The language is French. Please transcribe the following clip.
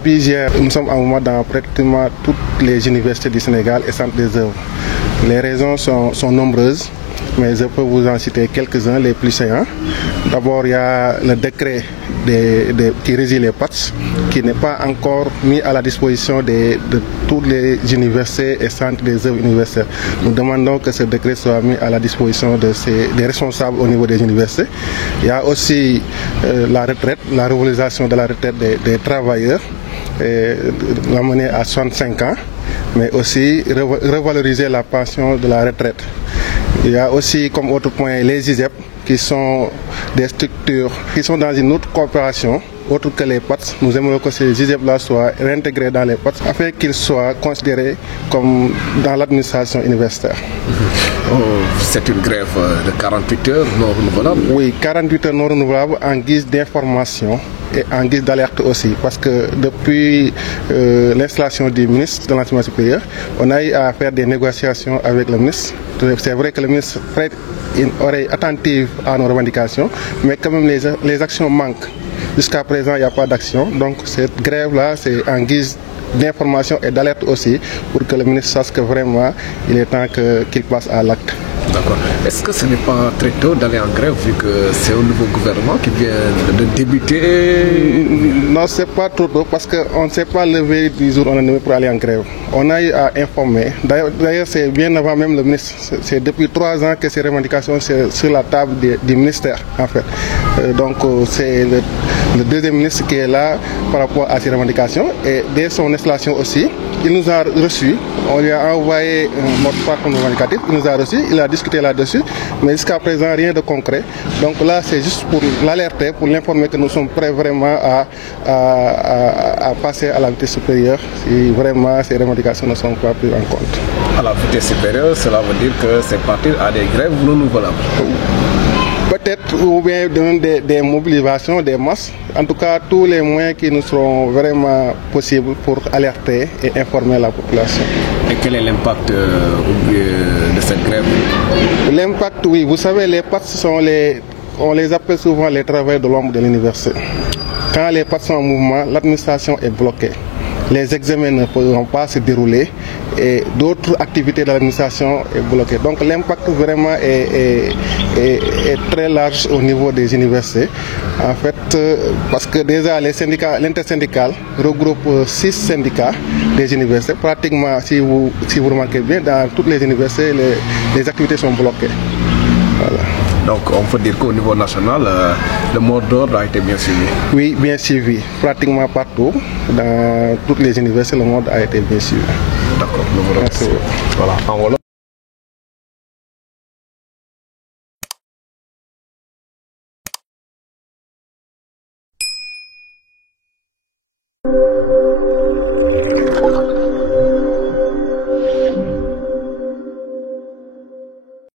Depuis hier, nous sommes en mouvement dans pratiquement toutes les universités du Sénégal et centres des œuvres. Les raisons sont nombreuses, mais je peux vous en citer quelques-uns, les plus saillants. D'abord, il y a le décret qui régit les PATS, qui n'est pas encore mis à la disposition de toutes les universités et centres des œuvres universitaires. Nous demandons que ce décret soit mis à la disposition des responsables au niveau des universités. Il y a aussi la retraite, la revalorisation de la retraite des travailleurs, l'amener à 65 ans, mais aussi revaloriser la pension de la retraite. Il y a aussi comme autre point les ISEP, qui sont des structures qui sont dans une autre coopération, autre que les PATS. Nous aimerions que ces ISEP-là soient réintégrés dans les PATS afin qu'ils soient considérés comme dans l'administration universitaire. C'est une grève de 48 heures non renouvelable? Oui, 48 heures non renouvelables en guise d'information et en guise d'alerte aussi, parce que depuis l'installation du ministre de l'enseignement supérieur, on a eu à faire des négociations avec le ministre. C'est vrai que le ministre prête une oreille attentive à nos revendications, mais quand même les actions manquent. Jusqu'à présent, il n'y a pas d'action. Donc cette grève-là, c'est en guise d'information et d'alerte aussi, pour que le ministre sache que vraiment, il est temps qu'il passe à l'acte. D'accord. Est-ce que ce n'est pas très tôt d'aller en grève vu que c'est un nouveau gouvernement qui vient de débuter? Non, c'est pas trop tôt parce qu'on ne s'est pas levé du jour au lendemain pour aller en grève. On a eu à informer. D'ailleurs, c'est bien avant même le ministre. C'est depuis 3 ans que ces revendications sont sur la table du ministère, en fait. Donc, c'est le deuxième ministre qui est là par rapport à ces revendications. Et dès son installation aussi, il nous a reçus. On lui a envoyé notre parcours revendicatif. Il nous a reçus. Il a discuté là-dessus. Mais jusqu'à présent, rien de concret. Donc là, c'est juste pour l'alerter, pour l'informer que nous sommes prêts vraiment à passer à la vitesse supérieure si vraiment ces revendications ne sont pas prises en compte. À la vitesse supérieure, cela veut dire que c'est partir à des grèves non renouvelables? Peut-être, ou bien des mobilisations, des masses. En tout cas, tous les moyens qui nous seront vraiment possibles pour alerter et informer la population. Et quel est l'impact de cette grève? L'impact, oui. Vous savez, les PATS on les appelle souvent les travailleurs de l'ombre de l'université. Quand les PATS sont en mouvement, l'administration est bloquée. Les examens ne pourront pas se dérouler et d'autres activités de l'administration sont bloquées. Donc l'impact vraiment est très large au niveau des universités. En fait, parce que déjà l'intersyndical regroupe 6 syndicats des universités. Pratiquement, si vous remarquez bien, dans toutes les universités, les activités sont bloquées. Voilà. Donc on peut dire qu'au niveau national, le mot d'ordre a été bien suivi? Oui, bien suivi. Pratiquement partout, dans toutes les universités, le mot a été bien suivi. D'accord, nous vous remercions. Voilà, en Wolof. You